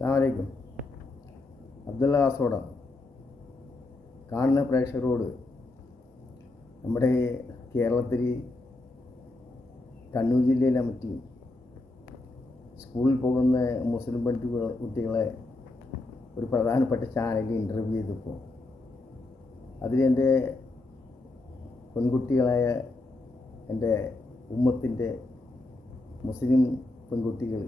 അസ്സലാമു അലൈക്കും. അബ്ദുള്ള കാസോട. കാണുന്ന പ്രേക്ഷകരോട് നമ്മുടെ കേരളത്തിൽ കണ്ണൂർ ജില്ലയിലെ മറ്റ് സ്കൂളിൽ പോകുന്ന മുസ്ലിം കുട്ടികളെ ഒരു പ്രധാനപ്പെട്ട ചാനലിൽ ഇൻ്റർവ്യൂ ചെയ്തപ്പോൾ അതിലെൻ്റെ പെൺകുട്ടികളായ എൻ്റെ ഉമ്മത്തിൻ്റെ മുസ്ലിം പെൺകുട്ടികൾ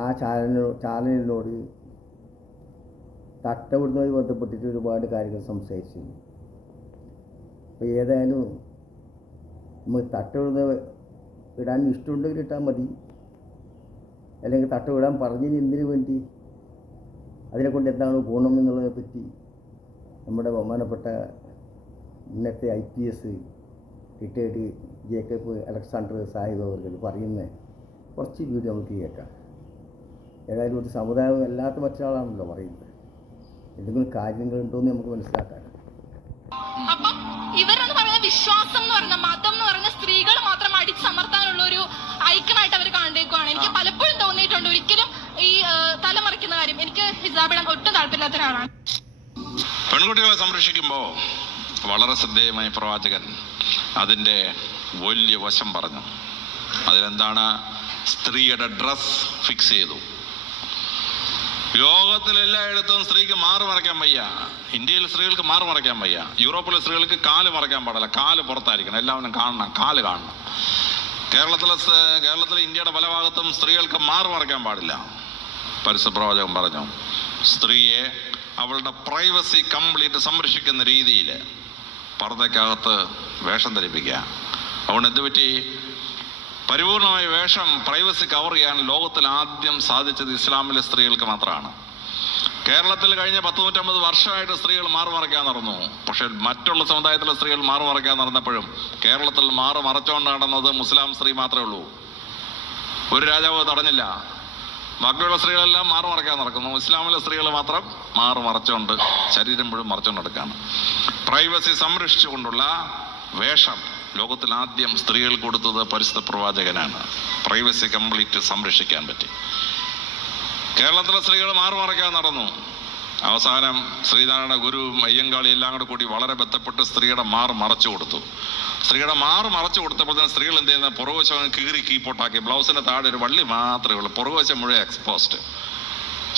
ആ ചാനലിനോട് തട്ടവിടുന്നതുമായി ബന്ധപ്പെട്ടിട്ട് ഒരുപാട് കാര്യങ്ങൾ സംസാരിച്ചിരുന്നു. അപ്പോൾ ഏതായാലും നമുക്ക് തട്ടവിടുന്ന ഇടാൻ ഇഷ്ടമുണ്ടെങ്കിൽ ഇട്ടാൽ മതി, അല്ലെങ്കിൽ തട്ടവിടാൻ പറഞ്ഞതിന് എന്തിനു വേണ്ടി, അതിനെക്കൊണ്ട് എന്താണ് ഗുണം എന്നുള്ളതിനെ പറ്റി നമ്മുടെ ബഹുമാനപ്പെട്ട ഇന്നത്തെ IPS റിട്ടയർഡ് ജേക്കബ് അലക്സാണ്ടർ സാഹിബ് അവർ പറയുന്ന കുറച്ച് വീഡിയോ നമുക്ക് കേൾക്കാം. ഏതായാലും ഒരു സമുദായം അല്ലാത്ത മറ്റൊരാളാണല്ലോ പറയുന്നത്. എന്തെങ്കിലും കാര്യങ്ങളുണ്ടോയെന്ന് നമുക്ക് മനസ്സിലാക്കാൻ. അപ്പം ഇവരെന്ന് പറയുന്ന വിശ്വാസം എന്ന് പറയുന്ന മതം എന്ന് പറയുന്ന സ്ത്രീകൾ മാത്രം അടിച്ചമർത്താനുള്ള ഒരു ഐക്കണായിട്ട് അവർ കണ്ടേക്കുവാണ്. എനിക്ക് പലപ്പോഴും തോന്നിയിട്ടുണ്ട്, ഒരിക്കലും ഈ തലമറിക്കുന്ന കാര്യം എനിക്ക് ഹിജാബിടാൻ ഒട്ടും താല്പര്യമില്ലാത്ത ഒരാളാണ്. പെൺകുട്ടികളെ സംരക്ഷിക്കുമ്പോൾ വളരെ ശ്രദ്ധേയമായി പ്രവാചകൻ അതിൻ്റെ വലിയ വശം പറഞ്ഞു. അതിലെന്താണ്? സ്ത്രീയുടെ ഡ്രസ് ഫിക്സ് ചെയ്തു. ലോകത്തിലെല്ലായിടത്തും സ്ത്രീക്ക് മാറ് മറയ്ക്കാൻ വയ്യ. ഇന്ത്യയിൽ സ്ത്രീകൾക്ക് മാറ് മറയ്ക്കാൻ വയ്യ. യൂറോപ്പിലെ സ്ത്രീകൾക്ക് കാല് മറയ്ക്കാൻ പാടില്ല, കാല് പുറത്തായിരിക്കണം, എല്ലാവരും കാണണം, കാല് കാണണം. കേരളത്തിലെ ഇന്ത്യയുടെ പല ഭാഗത്തും സ്ത്രീകൾക്ക് മാറ് മറയ്ക്കാൻ പാടില്ല. പരിശുദ്ധ പ്രവാചകൻ പറഞ്ഞു, സ്ത്രീയെ അവളുടെ പ്രൈവസി കംപ്ലീറ്റ് സംരക്ഷിക്കുന്ന രീതിയിൽ പർദ്ദയ്ക്കകത്ത് വേഷം ധരിപ്പിക്കുക. അതുകൊണ്ട് എന്തുപറ്റി? പരിപൂർണമായ വേഷം, പ്രൈവസി കവർ ചെയ്യാൻ ലോകത്തിൽ ആദ്യം സാധിച്ചത് ഇസ്ലാമിലെ സ്ത്രീകൾക്ക് മാത്രമാണ്. കേരളത്തിൽ കഴിഞ്ഞ 150 വർഷമായിട്ട് സ്ത്രീകൾ മാറുമറയ്ക്കാൻ നടന്നു. പക്ഷെ മറ്റുള്ള സമുദായത്തിലെ സ്ത്രീകൾ മാറുമറയ്ക്കാൻ നടന്നപ്പോഴും കേരളത്തിൽ മറച്ചുകൊണ്ട് നടന്നത് മുസ്ലിം സ്ത്രീ മാത്രമേ ഉള്ളൂ. ഒരു രാജാവ് തടഞ്ഞില്ല. ബാക്കിയുള്ള സ്ത്രീകളെല്ലാം മാറുമറയ്ക്കാൻ നടക്കുന്നു. ഇസ്ലാമിലെ സ്ത്രീകൾ മാത്രം മറച്ചുകൊണ്ട് ശരീരം മുഴുവൻ മറച്ചുകൊണ്ട് നടക്കുകയാണ്. പ്രൈവസി സംരക്ഷിച്ചുകൊണ്ടുള്ള വേഷം ലോകത്തിൽ ആദ്യം സ്ത്രീകൾ കൊടുത്തത് പരിശുദ്ധ പ്രവാചകനാണ്. പ്രൈവസി കംപ്ലീറ്റ് സംരക്ഷിക്കാൻ പറ്റി. കേരളത്തിലെ സ്ത്രീകൾ മാറുമറയ്ക്കാൻ നടന്നു. അവസാനം ശ്രീനാരായണ ഗുരുവും അയ്യങ്കാളി എല്ലാം കൂടി വളരെ ബന്ധപ്പെട്ട് സ്ത്രീയുടെ മറച്ചു കൊടുത്തു. സ്ത്രീയുടെ മറച്ചു കൊടുത്തപ്പോൾ തന്നെ സ്ത്രീകൾ എന്ത് ചെയ്യുന്നത്? പുറകുവശം കീറി കീപ്പോട്ടാക്കി. ബ്ലൗസിന്റെ താഴെ ഒരു വള്ളി മാത്രമേ ഉള്ളൂ, പുറകുവശം മുഴുവൻ എക്സ്പോസ്റ്റ്.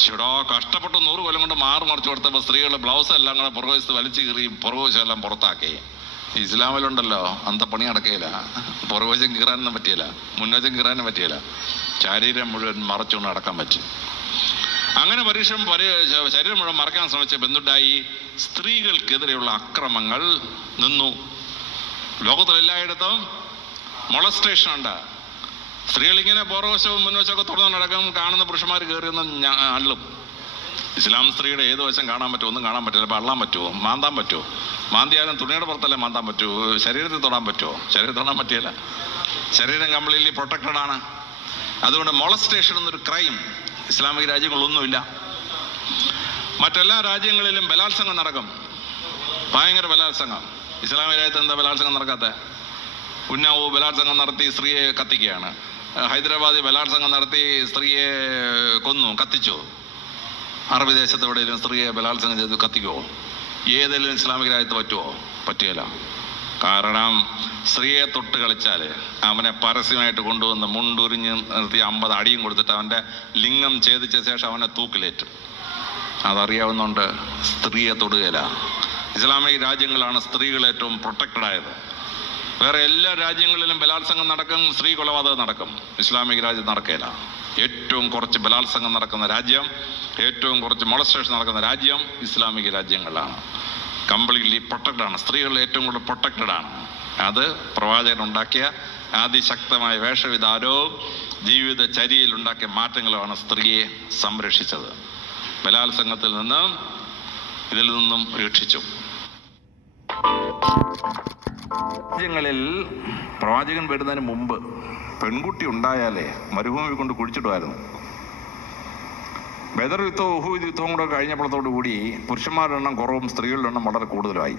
ചേടാ, കഷ്ടപ്പെട്ട് 100 കൊല്ലം കൊണ്ട് മറച്ചു കൊടുത്തപ്പോൾ സ്ത്രീകൾ ബ്ലൗസ് എല്ലാം കൂടെ പുറകുവശത്ത് വലിച്ചു കീറി പുറകുവശം എല്ലാം പുറത്താക്കി. ഇസ്ലാമിലുണ്ടല്ലോ അന്ത പണി നടക്കുകയില്ല. പുറകുവശം കീറാനൊന്നും പറ്റിയില്ല, മുൻവശം കീറാനും പറ്റിയില്ല. ശരീരം മുഴുവൻ മറച്ചുകൊണ്ട് നടക്കാൻ പറ്റി. അങ്ങനെ ശരീരം മുഴുവൻ മറക്കാൻ ശ്രമിച്ച ബന്ധുണ്ടായി. സ്ത്രീകൾക്കെതിരെയുള്ള അക്രമങ്ങൾ നിന്നു. ലോകത്തിലെല്ലായിടത്തും മൊളസ്റ്റേഷൻ ഉണ്ട്. സ്ത്രീകളിങ്ങനെ പുറവശവും മുൻവശമൊക്കെ തുറന്നു നടക്കും. കാണുന്ന പുരുഷന്മാർ കയറിയൊന്നും അള്ളും. ഇസ്ലാം സ്ത്രീയുടെ ഏത് വശം കാണാൻ പറ്റുമോ? ഒന്നും കാണാൻ പറ്റില്ല. അപ്പോൾ അള്ളാൻ പറ്റുമോ? മാന്താൻ പറ്റുമോ? മാന്തിയാലും തുണിയുടെ പുറത്തല്ലേ മാന്താൻ പറ്റുമോ? ശരീരത്തിൽ തൊടാൻ പറ്റുമോ? ശരീരത്തിൽ തൊടാൻ പറ്റിയല്ല. ശരീരം കംപ്ലീറ്റ്ലി പ്രൊട്ടക്റ്റഡ് ആണ്. അതുകൊണ്ട് മൊളസ്റ്റേഷൻ എന്നൊരു ക്രൈം ഇസ്ലാമിക രാജ്യങ്ങളൊന്നുമില്ല. മറ്റെല്ലാ രാജ്യങ്ങളിലും ബലാത്സംഗം നടക്കും, ഭയങ്കര ബലാത്സംഗം. ഇസ്ലാമിക രാജ്യത്ത് എന്താ ബലാത്സംഗം നടക്കാത്ത? ഉന്നാവോ ബലാത്സംഗം നടത്തി സ്ത്രീയെ കത്തിക്കുകയാണ്. ഹൈദരാബാദിൽ ബലാത്സംഗം നടത്തി സ്ത്രീയെ കൊന്നു, കത്തിച്ചു. അറബി ദേശത്ത് എവിടെയെങ്കിലും സ്ത്രീയെ ബലാത്സംഗം ചെയ്ത് കത്തിക്കുമോ? ഏതെങ്കിലും ഇസ്ലാമിക രാജ്യത്ത് പറ്റുമോ? പറ്റിയല്ല. കാരണം സ്ത്രീയെ തൊട്ട് കളിച്ചാൽ അവനെ പരസ്യമായിട്ട് കൊണ്ടുവന്ന് മുണ്ടുരിഞ്ഞ് നിർത്തി 50 അടിയും കൊടുത്തിട്ട് അവൻ്റെ ലിംഗം ഛേദിച്ച ശേഷം അവനെ തൂക്കിലേറ്റും. അതറിയാവുന്നതുകൊണ്ട് സ്ത്രീയെ തൊടുകയില്ല. ഇസ്ലാമിക രാജ്യങ്ങളാണ് സ്ത്രീകൾ ഏറ്റവും പ്രൊട്ടക്റ്റഡ് ആയത്. വേറെ എല്ലാ രാജ്യങ്ങളിലും ബലാത്സംഗം നടക്കും, സ്ത്രീ കൊലപാതകം നടക്കും. ഇസ്ലാമിക രാജ്യം നടക്കുകയില്ല. ഏറ്റവും കുറച്ച് ബലാത്സംഗം നടക്കുന്ന രാജ്യം, ഏറ്റവും കുറച്ച് മൊളസ്റ്റേഷൻ നടക്കുന്ന രാജ്യം ഇസ്ലാമിക രാജ്യങ്ങളാണ്. കംപ്ലീറ്റ്ലി പ്രൊട്ടക്റ്റഡ് ആണ്. സ്ത്രീകൾ ഏറ്റവും കൂടുതൽ പ്രൊട്ടക്റ്റഡ് ആണ്. അത് പ്രവാചകൻ ഉണ്ടാക്കിയ അതിശക്തമായ വേഷവിധാനവും ജീവിതചര്യയിൽ ഉണ്ടാക്കിയ മാറ്റങ്ങളുമാണ് സ്ത്രീയെ സംരക്ഷിച്ചത്. ബലാത്സംഗത്തിൽ നിന്നും ഇതിൽ നിന്നും രക്ഷിച്ചു. രാജ്യങ്ങളിൽ പ്രവാചകൻ വരുന്നതിന് മുമ്പ് പെൺകുട്ടി ഉണ്ടായാലേ മരുഭൂമി കൊണ്ട് കുഴിച്ചിടുമായിരുന്നു. ബദർ യുദ്ധവും ഉഹൂദ് യുദ്ധവും കൂടെ കഴിഞ്ഞപ്പോഴത്തോടു കൂടി പുരുഷന്മാരുടെ എണ്ണം കുറവും സ്ത്രീകളുടെ എണ്ണം വളരെ കൂടുതലായി.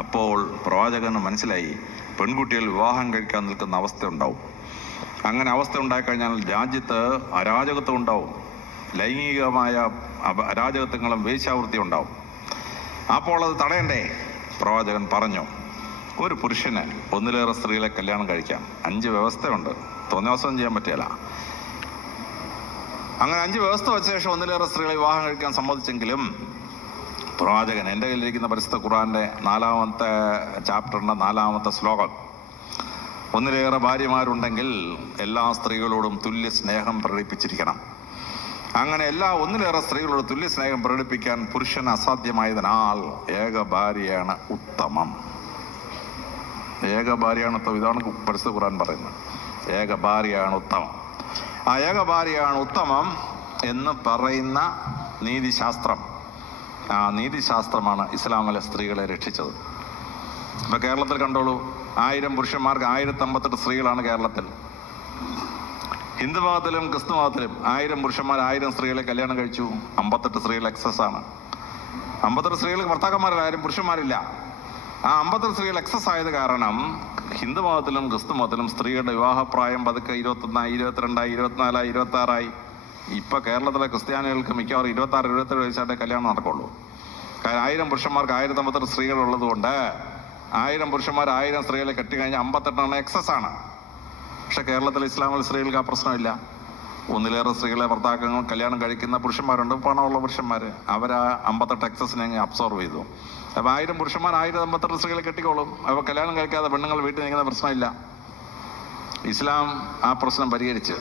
അപ്പോൾ പ്രവാചകന് മനസ്സിലായി പെൺകുട്ടികൾ വിവാഹം കഴിക്കാൻ നിൽക്കുന്ന അവസ്ഥ ഉണ്ടാവും. അങ്ങനെ അവസ്ഥ ഉണ്ടായിക്കഴിഞ്ഞാൽ രാജ്യത്ത് അരാജകത്വം ഉണ്ടാവും, ലൈംഗികമായ അരാജകത്വങ്ങളും വേശ്യാവൃത്തിയും ഉണ്ടാവും. അപ്പോൾ അത് തടയണ്ടേ? പ്രവാചകൻ പറഞ്ഞു, ഒരു പുരുഷന് ഒന്നിലേറെ സ്ത്രീകളെ കല്യാണം കഴിക്കാം. 5 വ്യവസ്ഥയുണ്ട്, തോന്നിയാസം ചെയ്യാൻ പറ്റില്ല. അങ്ങനെ 5 വ്യവസ്ഥ വെച്ച ശേഷം ഒന്നിലേറെ സ്ത്രീകളെ വിവാഹം കഴിക്കാൻ സമ്മതിച്ചെങ്കിലും പ്രവാചകൻ, എൻ്റെ കയ്യിലിരിക്കുന്ന പരിശുദ്ധ ഖുർആന്റെ 4-ാമത്തെ ചാപ്റ്ററിന്റെ 4-ാമത്തെ ശ്ലോകം, ഒന്നിലേറെ ഭാര്യമാരുണ്ടെങ്കിൽ എല്ലാ സ്ത്രീകളോടും തുല്യ സ്നേഹം പ്രകടിപ്പിച്ചിരിക്കണം. അങ്ങനെ ഒന്നിലേറെ സ്ത്രീകളോട് തുല്യ സ്നേഹം പ്രകടിപ്പിക്കാൻ പുരുഷന് അസാധ്യമായതിനാൽ ഏക ഭാര്യയാണ് ഉത്തമം. ഏക ഭാര്യയാണ് ഉത്തമം. ഇതാണ് പരിശുദ്ധ ഖുർആൻ പറയുന്നത്. ഏക ഭാര്യയാണ് ഉത്തമം. ആ ഏക ഭാര്യയാണ് ഉത്തമം എന്ന് പറയുന്ന നീതിശാസ്ത്രം, ആ നീതിശാസ്ത്രമാണ് ഇസ്ലാമിലെ സ്ത്രീകളെ രക്ഷിച്ചത്. ഇപ്പൊ കേരളത്തിൽ കണ്ടോളൂ, 1000 പുരുഷന്മാർക്ക് 1058 സ്ത്രീകളാണ് കേരളത്തിൽ. ഹിന്ദു മതത്തിലും ക്രിസ്തു മതത്തിലും 1000 പുരുഷന്മാർ 1000 സ്ത്രീകളെ കല്യാണം കഴിച്ചു. 58 സ്ത്രീകൾ എക്സസ് ആണ്. 58 സ്ത്രീകൾക്ക് ഭർത്താക്കന്മാരില്ല, 1000 പുരുഷന്മാരില്ല. ആ 58 സ്ത്രീകൾ എക്സസ് ആയത് കാരണം ഹിന്ദു മതത്തിലും ക്രിസ്തു മതത്തിലും സ്ത്രീകളുടെ വിവാഹപ്രായം പതുക്കെ 21, 22, 24, 26 ഇപ്പൊ കേരളത്തിലെ ക്രിസ്ത്യാനികൾക്ക് മിക്കവാറും 26, 27 വയസ്സായിട്ടേ കല്യാണം നടക്കുള്ളൂ. കാരണം 1000 പുരുഷന്മാർക്ക് 1058 സ്ത്രീകൾ ഉള്ളത് കൊണ്ട് 1000 പുരുഷന്മാർ 1000 സ്ത്രീകളെ കെട്ടിക്കഴിഞ്ഞാൽ 58 എക്സസ് ആണ്. പക്ഷെ കേരളത്തിലെ ഇസ്ലാമിലെ സ്ത്രീകൾക്ക് ആ പ്രശ്നമില്ല. ഒന്നിലേറെ സ്ത്രീകളെ ഭർത്താക്കങ്ങൾ കല്യാണം കഴിക്കുന്ന പുരുഷന്മാരുണ്ട്, പണമുള്ള പുരുഷന്മാർ. അവരാ 58 എക്സസിനെ അബ്സോർവ് ചെയ്തു. അപ്പൊ 1000 പുരുഷന്മാർ 1058 സ്ത്രീകളെ കെട്ടിക്കോളും. അപ്പൊ കല്യാണം കഴിക്കാതെ പെണ്ണുങ്ങൾ വീട്ടിൽ നിൽക്കുന്ന പ്രശ്നമില്ല. ഇസ്ലാം ആ പ്രശ്നം പരിഹരിച്ച്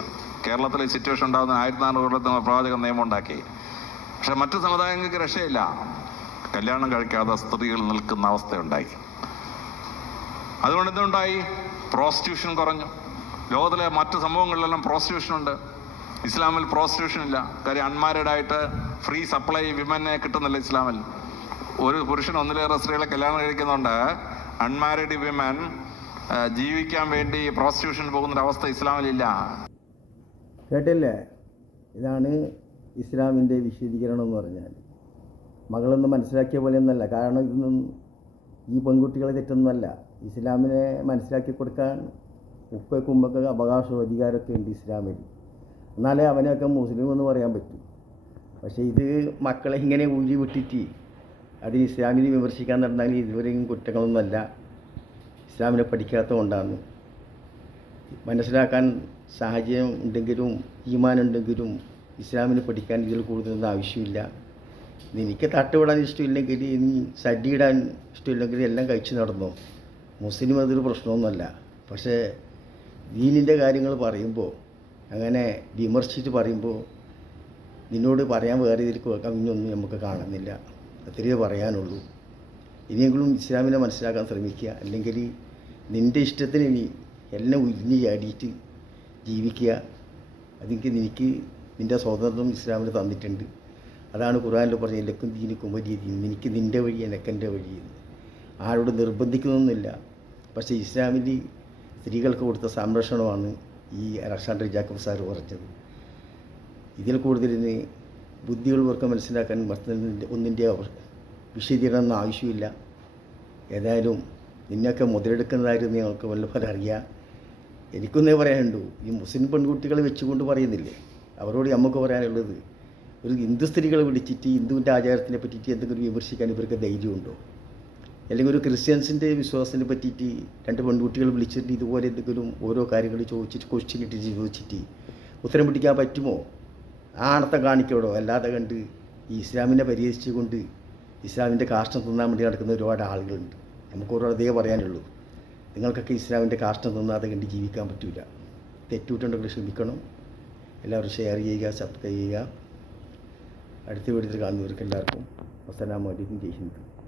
കേരളത്തിലെ സിറ്റുവേഷൻ ഉണ്ടാകുന്ന 1400 കൊല്ലത്തിന് പ്രവാചക നിയമം ഉണ്ടാക്കി. പക്ഷെ മറ്റു സമുദായങ്ങൾക്ക് രക്ഷയില്ല. കല്യാണം കഴിക്കാതെ സ്ത്രീകൾ നിൽക്കുന്ന അവസ്ഥയുണ്ടായി. അതുകൊണ്ട് എന്തുണ്ടായി? പ്രോസ്റ്റിറ്റ്യൂഷൻ കുറഞ്ഞു. ലോകത്തിലെ മറ്റു സംഭവങ്ങളിലെല്ലാം പ്രോസ്റ്റിറ്റ്യൂഷൻ ഉണ്ട്. ഇസ്ലാമിൽ പ്രോസ്റ്റിറ്റ്യൂഷൻ ഇല്ല. കാര്യം അൺമാരിഡ് ആയിട്ട് ഫ്രീ സപ്ലൈ വിമനെ കിട്ടുന്നില്ല ഇസ്ലാമിൽ. ഒരു പുരുഷൻ ഒന്നിലേറെ സ്ത്രീകളെ കല്യാണം കഴിക്കുന്നുണ്ട്. അൺമാരിഡ് വിമൻ ജീവിക്കാൻ വേണ്ടി പ്രോസ്റ്റിറ്റ്യൂഷൻ പോകുന്നൊരവസ്ഥ ഇസ്ലാമിലില്ല. കേട്ടില്ലേ? ഇതാണ് ഇസ്ലാമിൻ്റെ വിശദീകരണം എന്ന് പറഞ്ഞാൽ. മകളൊന്ന് മനസ്സിലാക്കിയ പോലെയൊന്നല്ല. കാരണം ഇതൊന്നും ഈ പെൺകുട്ടികളെ തെറ്റൊന്നുമല്ല. ഇസ്ലാമിനെ മനസ്സിലാക്കി കൊടുക്കാൻ ഉപ്പയ്ക്കും ഉമ്മയ്ക്ക് അവകാശവും അധികാരമൊക്കെ ഉണ്ട് ഇസ്ലാമിൽ. എന്നാലേ അവനെയൊക്കെ മുസ്ലിം എന്ന് പറയാൻ പറ്റൂ. പക്ഷേ ഇത് മക്കളെ ഇങ്ങനെ ഊരി വിട്ടിട്ട് അതിന് ഇസ്ലാമിനെ വിമർശിക്കാൻ നടന്നാൽ ഇതുവരെയും കുറ്റങ്ങളൊന്നുമല്ല. ഇസ്ലാമിനെ പഠിക്കാത്തത് കൊണ്ടാണ്. മനസ്സിലാക്കാൻ സാഹചര്യം ഉണ്ടെങ്കിലും ഈമാനുണ്ടെങ്കിലും ഇസ്ലാമിനെ പഠിക്കാൻ ഇതിൽ കൂടുതലൊന്നും ആവശ്യമില്ല. എനിക്ക് തട്ടുവിടാൻ ഇഷ്ടമില്ലെങ്കിൽ, ഇനി സഡിയിടാൻ ഇഷ്ടമില്ലെങ്കിൽ എല്ലാം കഴിച്ച് നടന്നു. മുസ്ലിം അതൊരു പ്രശ്നമൊന്നുമല്ല. പക്ഷേ ദീനിൻ്റെ കാര്യങ്ങൾ പറയുമ്പോൾ, അങ്ങനെ വിമർശിച്ച് പറയുമ്പോൾ, നിന്നോട് പറയാൻ വേറെ ഇതിൽ കവിഞ്ഞൊന്നും നമുക്ക് കാണുന്നില്ല. അത്രയേ പറയാനുള്ളൂ. ഇനിയെങ്കിലും ഇസ്ലാമിനെ മനസ്സിലാക്കാൻ ശ്രമിക്കുക. അല്ലെങ്കിൽ നിൻ്റെ ഇഷ്ടത്തിന് ഇനി എല്ലാം ഉരിഞ്ഞ് ചാടിയിട്ട് ജീവിക്കുക. അതിക്ക് നിൻ്റെ സ്വാതന്ത്ര്യം ഇസ്ലാമിന് തന്നിട്ടുണ്ട്. അതാണ് ഖുർആനിൽ പറഞ്ഞത്, ലക്കും ദീനിക്കും വലിയ ദീൻ, എനിക്ക് നിൻ്റെ വഴി എനക്കെൻ്റെ വഴി. ആരോട് നിർബന്ധിക്കുന്നൊന്നുമില്ല. പക്ഷേ ഇസ്ലാമിൽ സ്ത്രീകൾക്ക് കൊടുത്ത സംരക്ഷണമാണ് ഈ അലക്സാണ്ടർ ജാക്കബ് സാർ പറഞ്ഞത്. ഇതിൽ കൂടുതലിന് ബുദ്ധിയുള്ളവർക്ക് മനസ്സിലാക്കാൻ ഒന്നിൻ്റെ വിശദീകരണം ആവശ്യമില്ല. ഏതായാലും നിന്നൊക്കെ മുതലെടുക്കുന്നതായിരുന്നു ഞങ്ങൾക്ക് വല്ലപോലെ അറിയാം. എനിക്കൊന്നേ പറയാനുണ്ടു, ഈ മുസ്ലിം പെൺകുട്ടികളെ വെച്ചുകൊണ്ട് പറയുന്നില്ലേ, അവരോട് നമുക്ക് പറയാനുള്ളത്, ഒരു ഹിന്ദു സ്ത്രീകളെ വിളിച്ചിട്ട് ഹിന്ദുവിൻ്റെ ആചാരത്തിനെ പറ്റിയിട്ട് എന്തെങ്കിലും വിമർശിക്കാൻ ഇവർക്ക് ധൈര്യമുണ്ടോ? അല്ലെങ്കിൽ ഒരു ക്രിസ്ത്യൻസിൻ്റെ വിശ്വാസത്തിനെ പറ്റിയിട്ട് 2 പെൺകുട്ടികൾ വിളിച്ചിട്ട് ഇതുപോലെ എന്തെങ്കിലും ഓരോ കാര്യങ്ങൾ ചോദിച്ചിട്ട് ക്വസ്റ്റ്യൻ ഇട്ട് ചോദിച്ചിട്ട് ഉത്തരം പിടിക്കാൻ പറ്റുമോ? ആണത്തം കാണിക്കോടോ? അല്ലാതെ കണ്ട് ഈ ഇസ്ലാമിനെ പരിഹരിച്ചുകൊണ്ട് ഇസ്ലാമിൻ്റെ കാഷ്ടം തിന്നാൻ വേണ്ടി നടക്കുന്ന ഒരുപാട് ആളുകളുണ്ട്. നമുക്ക് അതേ പറയാനുള്ളൂ, നിങ്ങൾക്കൊക്കെ ഇസ്ലാമിൻ്റെ കാഷ്ടം തിന്നാതെ കണ്ട് ജീവിക്കാൻ പറ്റില്ല. തെറ്റുവിട്ടുണ്ടെങ്കിൽ ക്ഷമിക്കണം. എല്ലാവരും ഷെയർ ചെയ്യുക, സബ്സ്ക്രൈബ് ചെയ്യുക. അടുത്ത വീഡിയോയിൽ കാണുന്നവർക്ക് എല്ലാവർക്കും അസ്സലാമു അലൈക്കും. ജയ് ഹിന്ദ്.